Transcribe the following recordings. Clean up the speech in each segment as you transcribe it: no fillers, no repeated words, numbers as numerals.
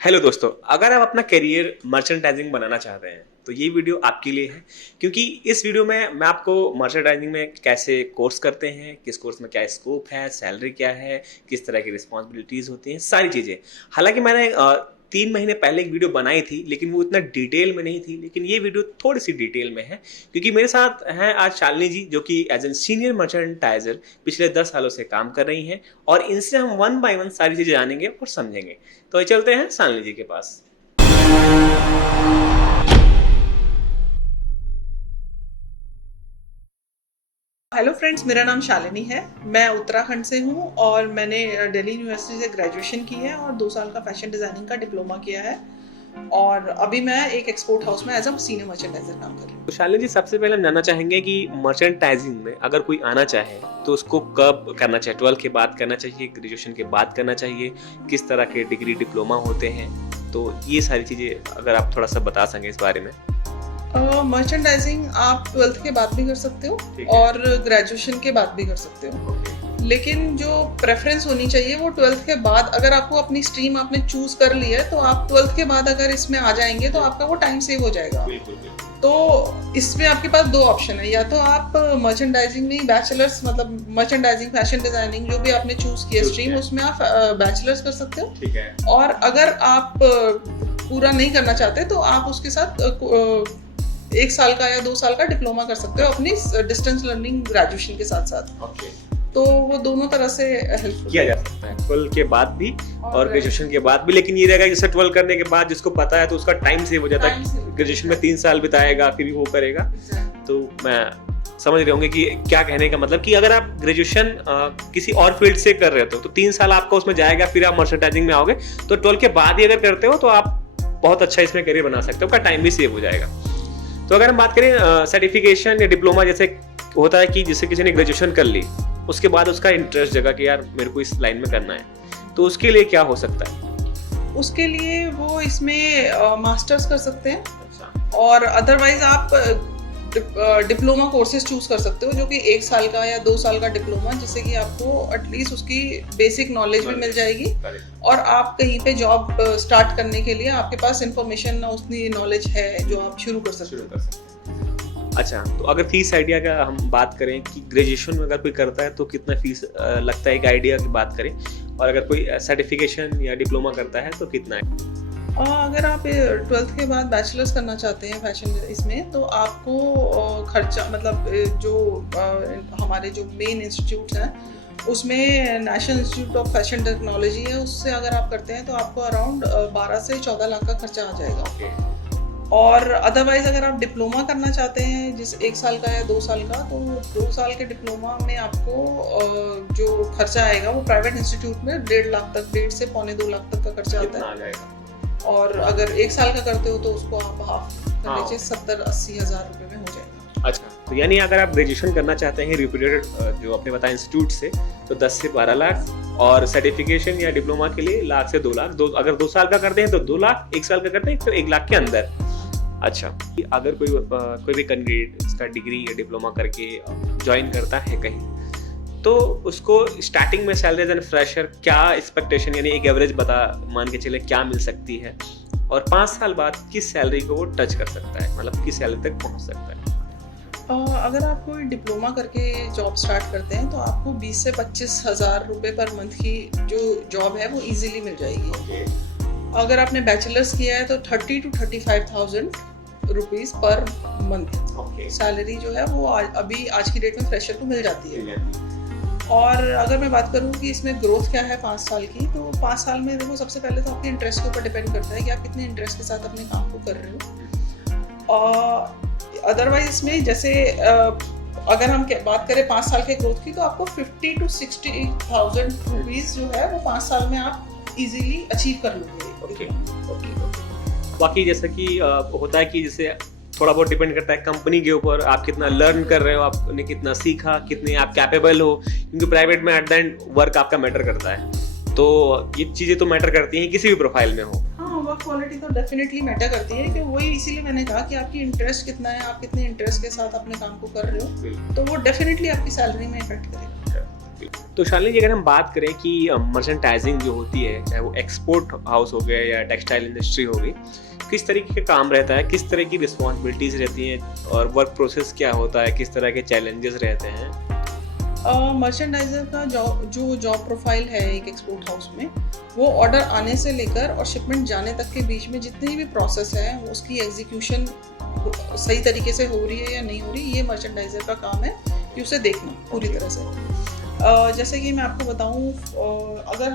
Hello दोस्तों, अगर आप अपना करियर मर्चेंडाइजिंग बनाना चाहते हैं तो ये वीडियो आपके लिए है। क्योंकि इस वीडियो में मैं आपको मर्चेंडाइजिंग में कैसे कोर्स करते हैं, किस कोर्स में क्या स्कोप है, सैलरी क्या है, किस तरह की रिस्पॉन्सिबिलिटीज़ होती हैं, सारी चीज़ें। हालांकि मैंने 3 महीने पहले एक वीडियो बनाई थी, लेकिन वो इतना डिटेल में नहीं थी। लेकिन ये वीडियो थोड़ी सी डिटेल में है, क्योंकि मेरे साथ हैं आज शालिनी जी, जो कि एज एन सीनियर मर्चेंटाइजर पिछले 10 सालों से काम कर रही हैं। और इनसे हम वन बाय वन सारी चीज़ें जानेंगे और समझेंगे। तो चलते हैं शालिनी जी के पास। हेलो फ्रेंड्स, मेरा नाम शालिनी है। मैं उत्तराखंड से हूँ और मैंने दिल्ली यूनिवर्सिटी से ग्रेजुएशन की है और 2 साल का फैशन डिज़ाइनिंग का डिप्लोमा किया है। और अभी मैं एक एक्सपोर्ट हाउस में एज अ सीनियर मर्चेंडाइजर काम कर रही हूँ। तो शालिनी जी, सबसे पहले हम जानना चाहेंगे कि मर्चेंटाइजिंग में अगर कोई आना चाहे तो उसको कब करना चाहिए? 12 के बाद करना चाहिए, ग्रेजुएशन के बाद करना चाहिए, किस तरह के डिग्री डिप्लोमा होते हैं? तो ये सारी चीज़ें अगर आप थोड़ा सा बता सकें इस बारे में। मर्चेंडाइजिंग आप 12th के बाद भी कर सकते हो और ग्रेजुएशन के बाद भी कर सकते हो। लेकिन जो प्रेफरेंस होनी चाहिए वो 12th के बाद। अगर आपको अपनी स्ट्रीम आपने चूज कर ली है तो आप 12th के बाद अगर इसमें आ जाएंगे तो आपका वो टाइम सेव हो जाएगा। तो इसमें आपके पास 2 ऑप्शन है, या तो आप मर्चेंडाइजिंग में बैचलर्स, मतलब मर्चेंडाइजिंग फैशन डिजाइनिंग जो भी आपने चूज किया स्ट्रीम, उसमें आप बैचलर्स कर सकते हो। ठीक है। और अगर आप पूरा नहीं करना चाहते तो आप उसके साथ 1 साल का या 2 साल का डिप्लोमा कर सकते हो अपनी डिस्टेंस लर्निंग ग्रेजुएशन के साथ साथ। तो वो दोनों तरह से हेल्प किया जा सकता है, 12 के बाद भी और ग्रेजुएशन के बाद भी। लेकिन ये रहेगा जैसे 12 करने के बाद जिसको पता है तो उसका टाइम सेव हो जाता है। ग्रेजुएशन में 3 साल बिताएगा फिर भी वो करेगा। तो मैं समझ रहे होंगे कि क्या कहने का मतलब कि अगर आप ग्रेजुएशन किसी और फील्ड से कर रहे हो तो 3 साल आपका उसमें जाएगा, फिर आप मर्चेंडाइजिंग में आओगे। तो 12 के बाद ही अगर करते हो तो आप बहुत अच्छा इसमें करियर बना सकते हो, आपका टाइम भी सेव हो जाएगा। तो अगर हम बात करें सर्टिफिकेशन या डिप्लोमा, जैसे होता है कि जैसे किसी ने ग्रेजुएशन कर ली, उसके बाद उसका इंटरेस्ट जगा कि यार मेरे को इस लाइन में करना है, तो उसके लिए क्या हो सकता है? उसके लिए वो इसमें मास्टर्स कर सकते हैं और अदरवाइज आप डिप्लोमा कोर्सेज चूज कर सकते हो, जो कि 1 साल का या 2 साल का डिप्लोमा, जिससे कि आपको एटलीस्ट उसकी बेसिक नॉलेज भी मिल जाएगी और आप कहीं पे जॉब स्टार्ट करने के लिए आपके पास इंफॉर्मेशन, उतनी नॉलेज है जो आप शुरू कर सकते हो। अच्छा, तो अगर फीस आइडिया का हम बात करें कि ग्रेजुएशन में अगर कोई करता है तो कितना फीस लगता है, एक आइडिया की बात करें, और अगर कोई सर्टिफिकेशन या डिप्लोमा करता है तो कितना है? अगर आप 12th के बाद बैचलर्स करना चाहते हैं फैशन इसमें, तो आपको खर्चा, मतलब जो हमारे जो मेन इंस्टीट्यूट हैं उसमें national institute of fashion technology है, उससे अगर आप करते हैं तो आपको अराउंड 12 से 14 लाख का खर्चा आ जाएगा। और अदरवाइज अगर आप डिप्लोमा करना चाहते हैं जिस 1 साल का या 2 साल का, तो 2 साल के डिप्लोमा में आपको जो खर्चा आएगा वो प्राइवेट इंस्टीट्यूट में 1.5 लाख तक, 1.5 से पौने 2 लाख तक का खर्चा आता है। और अगर 1 साल का करते हो तो उसको आप हाफ कर लीजिए, 70-80 हज़ार रुपए में हो जाएगा। अच्छा, तो यानी अगर आप ग्रेजुएशन करना चाहते हैं रेप्यूटेड जो आपने बताया इंस्टीट्यूट से, तो 10 से 12 लाख, और सर्टिफिकेशन या डिप्लोमा के लिए 1 लाख से 2 लाख। अगर 2 साल का करते हैं तो 2 लाख, 1 साल का करते हैं तो 1 लाख के अंदर। अच्छा, अगर कोई भी कैंडिडेट इसका डिग्री या डिप्लोमा करके ज्वाइन करता है कहीं, तो उसको स्टार्टिंग में सैलरी एज एन फ्रेशर क्या एक्सपेक्टेशन, यानी एक एवरेज मान के चले क्या मिल सकती है, और 5 साल बाद किस सैलरी को वो टच कर सकता है, मतलब किस सैलरी तक पहुंच सकता है? अगर आप कोई डिप्लोमा करके जॉब स्टार्ट करते हैं तो आपको 20 से 25 हज़ार रुपये पर मंथ की जो जॉब है वो इजीली मिल जाएगी। अगर आपने बैचलर्स किया है तो 30 to 35,000 rupees per month salary जो है वो अभी आज की डेट में फ्रेशर को मिल जाती है। और अगर मैं बात करूँ कि इसमें ग्रोथ क्या है 5 साल की, तो 5 साल में देखो, सबसे पहले तो आपके इंटरेस्ट के ऊपर डिपेंड करता है कि आप कितने इंटरेस्ट के साथ अपने काम को कर रहे हो। और अदरवाइज इसमें जैसे अगर हम बात करें 5 साल के ग्रोथ की, तो आपको 50 to 60,000 रुपीज़ जो है वो 5 साल में आप इजीली अचीव कर लोगे। बाकी जैसा कि होता है कि जैसे थोड़ा बहुत डिपेंड करता है कंपनी के ऊपर, आप कितना लर्न कर रहे हो, आपने कितना सीखा, कितने आप कैपेबल हो, क्योंकि प्राइवेट में एट द एंड वर्क आपका मैटर करता है। तो ये चीज़ें तो मैटर करती हैं किसी भी प्रोफाइल में हो। हाँ, वर्क क्वालिटी तो डेफिनेटली मैटर करती है, कि वही इसीलिए मैंने कहा कि आपकी इंटरेस्ट कितना है, आप कितने इंटरेस्ट के साथ अपने काम को कर रहे हो, तो वो डेफिनेटली आपकी सैलरी में इफेक्ट करेगा। तो शालिनी जी, अगर हम बात करें कि मर्चेंटाइजिंग जो होती है, चाहे वो एक्सपोर्ट हाउस हो गया या टेक्सटाइल इंडस्ट्री हो गई, किस तरीके का काम रहता है, किस तरह की रिस्पॉन्सिबिलिटीज रहती हैं और वर्क प्रोसेस क्या होता है, किस तरह के चैलेंजेस रहते हैं? मर्चेंडाइजर का जो जॉब प्रोफाइल है एक एक्सपोर्ट हाउस में, वो ऑर्डर आने से लेकर और शिपमेंट जाने तक के बीच में जितनी भी प्रोसेस है उसकी एग्जीक्यूशन सही तरीके से हो रही है या नहीं हो रही, ये मर्चेंडाइजर का काम है कि उसे देखना पूरी तरह से। जैसे कि मैं आपको बताऊं, अगर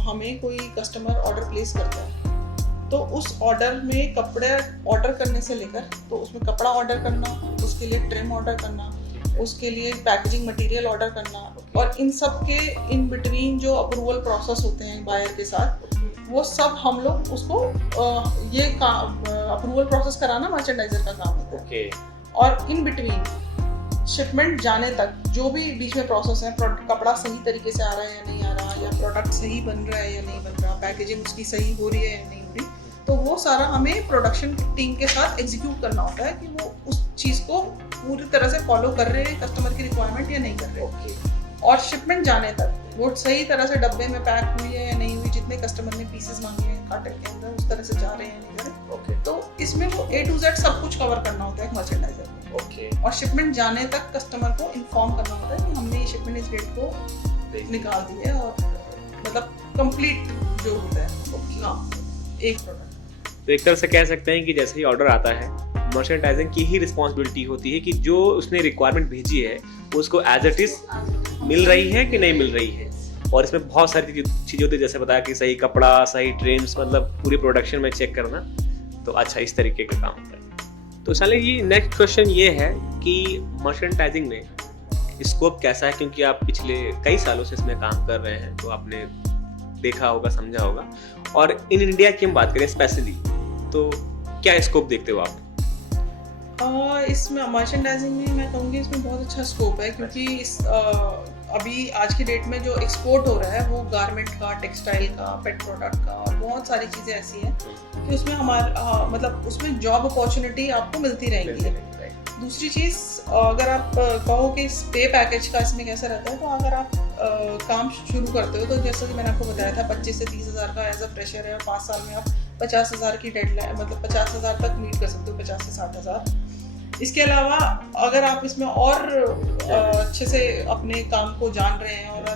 हमें कोई कस्टमर ऑर्डर प्लेस करता है तो उस ऑर्डर में कपड़े ऑर्डर करने से लेकर, तो उसमें कपड़ा ऑर्डर करना, उसके लिए ट्रिम ऑर्डर करना, उसके लिए पैकेजिंग मटेरियल ऑर्डर करना, और इन सब के इन बिटवीन जो अप्रूवल प्रोसेस होते हैं बायर के साथ, वो सब हम लोग उसको ये अप्रूवल प्रोसेस कराना मर्चेंडाइजर का काम होता है। और इन बिटवीन शिपमेंट जाने तक जो भी बीच में प्रोसेस है, कपड़ा सही तरीके से आ रहा है या नहीं आ रहा, या प्रोडक्ट सही बन रहा है या नहीं बन रहा, पैकेजिंग उसकी सही हो रही है या नहीं हो रही, तो वो सारा हमें प्रोडक्शन टीम के साथ एग्जीक्यूट करना होता है कि वो उस चीज़ को पूरी तरह से फॉलो कर रहे हैं, कस्टमर की रिक्वायरमेंट या नहीं कर रहे। और शिपमेंट जाने तक वो सही तरह से डब्बे में पैक हुई है या नहीं हुई, जितने कस्टमर ने पीसेस मांगे हैं कार्टन के अंदर उस तरह से जा रहे हैं या नहीं जा रहे। तो इसमें वो A to Z सब कुछ कवर करना होता है मर्चेंडाइजर को। और शिपमेंट जाने तक कस्टमर को इन्फॉर्म करना होता है कि हमने ये शिपमेंट इस डेट को निकाल दी है, और मतलब कंप्लीट जो होता है एक प्रोडक्ट। तो एक तरह से कह सकते हैं कि जैसे ही ऑर्डर आता है, मर्चेंटाइजिंग की ही रिस्पॉन्सिबिलिटी होती है कि जो उसने रिक्वायरमेंट भेजी है उसको एज इट इज मिल रही है कि नहीं मिल रही है। और इसमें बहुत सारी चीज़ें होती है, जैसे बताया कि सही कपड़ा, सही ट्रिम्स, मतलब पूरी प्रोडक्शन में चेक करना। तो अच्छा, इस तरीके का काम होता है। तो शालिनी जी, नेक्स्ट क्वेश्चन ये है कि मर्चेंटाइजिंग में स्कोप कैसा है, क्योंकि आप पिछले कई सालों से इसमें काम कर रहे हैं, तो आपने देखा होगा, समझा होगा। और इन इंडिया की हम बात करें स्पेशली, तो क्या स्कोप देखते हो आप? इसमें मर्चेंडाइजिंग में मैं कहूँगी इसमें बहुत अच्छा स्कोप है, क्योंकि अभी आज की डेट में जो एक्सपोर्ट हो रहा है वो गारमेंट का, टेक्सटाइल का, पेट प्रोडक्ट का, और बहुत सारी चीज़ें ऐसी हैं कि उसमें मतलब उसमें जॉब अपॉर्चुनिटी आपको मिलती रहेंगी। दूसरी चीज़, अगर आप कहो कि पे पैकेज का इसमें कैसा रहता है, तो अगर आप काम शुरू करते हो, तो जैसा कि मैंने आपको बताया था 25 से 30 हज़ार का एज अ फ्रेशर है, और 5 साल में आप 50 हज़ार की डेडलाइन, मतलब 50 हज़ार तक मीट कर सकते हो, 50 से 60 हज़ार। इसके अलावा अगर आप इसमें और अच्छे से अपने काम को जान रहे हैं, और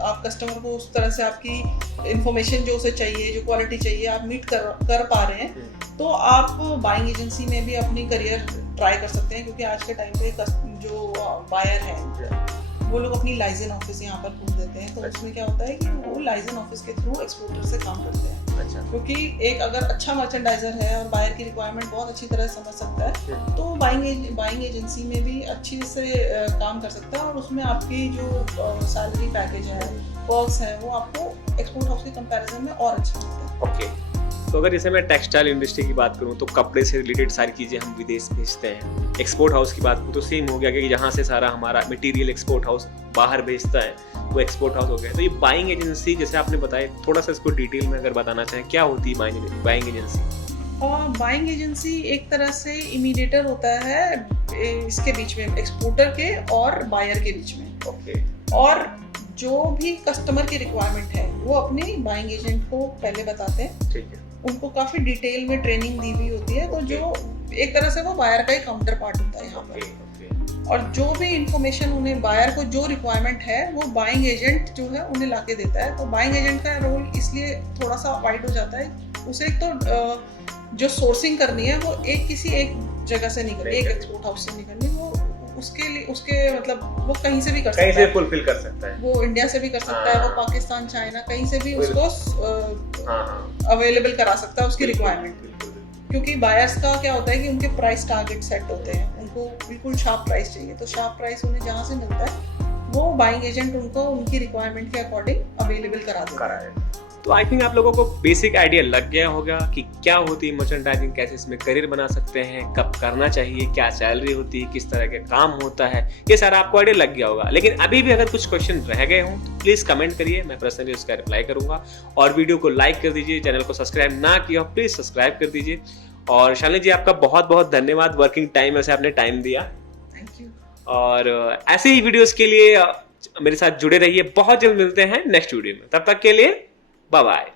आप कस्टमर को उस तरह से आपकी इंफॉर्मेशन जो उसे चाहिए, जो क्वालिटी चाहिए, आप मीट कर पा रहे हैं, तो आप बाइंग एजेंसी में भी अपनी करियर ट्राई कर सकते हैं। क्योंकि आज के टाइम पे जो बायर है वो लोग अपनी लाइसेंस ऑफिस यहाँ पर खोल देते हैं, तो उसमें क्या होता है कि वो लाइसेंस ऑफिस के थ्रू एक्सपोर्टर से काम करते हैं। क्योंकि एक अगर अच्छा मर्चेंडाइजर है और बायर की रिक्वायरमेंट बहुत अच्छी तरह समझ सकता है, तो बाइंग एजेंसी में भी अच्छी से काम कर सकता है, और उसमें आपकी जो सैलरी पैकेज है, पर्क्स है, वो आपको एक्सपोर्ट हाउस के कंपैरिजन में और अच्छा मिलता है। तो अगर जैसे मैं टेक्सटाइल इंडस्ट्री की बात करूँ, तो कपड़े से रिलेटेड सारी चीज़ें हम विदेश भेजते हैं। एक्सपोर्ट हाउस की बात करूँ तो सेम हो गया कि जहाँ से सारा हमारा मटेरियल एक्सपोर्ट हाउस बाहर भेजता है, वो एक्सपोर्ट हाउस हो गया। तो ये बाइंग एजेंसी, जैसे आपने बताया, थोड़ा सा इसको डिटेल में अगर बताना चाहें, क्या होती है बाइंग एजेंसी? और बाइंग एजेंसी एक तरह से इमीडिएटर होता है इसके बीच में, एक्सपोर्टर के और बायर के बीच में। और जो भी कस्टमर की रिक्वायरमेंट है वो अपने बाइंग एजेंट को पहले बताते हैं। ठीक है। उनको काफ़ी डिटेल में ट्रेनिंग दी हुई होती है, तो जो एक तरह से वो बायर का ही काउंटर पार्ट होता है यहाँ पर। और जो भी इंफॉर्मेशन उन्हें, बायर को जो रिक्वायरमेंट है, वो बाइंग एजेंट जो है उन्हें लाके देता है। तो बाइंग एजेंट का रोल इसलिए थोड़ा सा वाइड हो जाता है, उसे एक तो जो सोर्सिंग करनी है वो किसी एक जगह से नहीं करनी, एक एक्सपोर्ट हाउस से नहीं करनी, वो उसके मतलब वो कहीं से भी कर सकता है, कहीं से फुलफिल कर सकता है, वो इंडिया से भी कर सकता है, वो पाकिस्तान, चाइना, कहीं से भी उसको अवेलेबल करा सकता है उसकी रिक्वायरमेंट। क्योंकि बायर्स का क्या होता है कि उनके प्राइस टारगेट सेट होते हैं, उनको बिल्कुल शार्प प्राइस चाहिए, तो शार्प प्राइस उन्हें जहाँ से मिलता है वो बाइंग एजेंट उनको उनकी रिक्वायरमेंट के अकॉर्डिंग अवेलेबल करा देता है। तो आई थिंक आप लोगों को बेसिक आइडिया लग गया होगा कि क्या होती है मर्चेंडाइजिंग, कैसे इसमें करियर बना सकते हैं, कब करना चाहिए, क्या सैलरी होती है, किस तरह के काम होता है, ये सारा आपको आइडिया लग गया होगा। लेकिन अभी भी अगर कुछ क्वेश्चन रह गए हों तो प्लीज़ कमेंट करिए, मैं पर्सनली उसका रिप्लाई करूंगा। और वीडियो को लाइक कर दीजिए, चैनल को सब्सक्राइब ना किया हो प्लीज़ सब्सक्राइब कर दीजिए। और शालिनी जी, आपका बहुत बहुत धन्यवाद, वर्किंग टाइम में से आपने टाइम दिया। Thank you. और ऐसे ही वीडियोस के लिए मेरे साथ जुड़े रहिए। बहुत जल्द मिलते हैं नेक्स्ट वीडियो में, तब तक के लिए बाय बाय।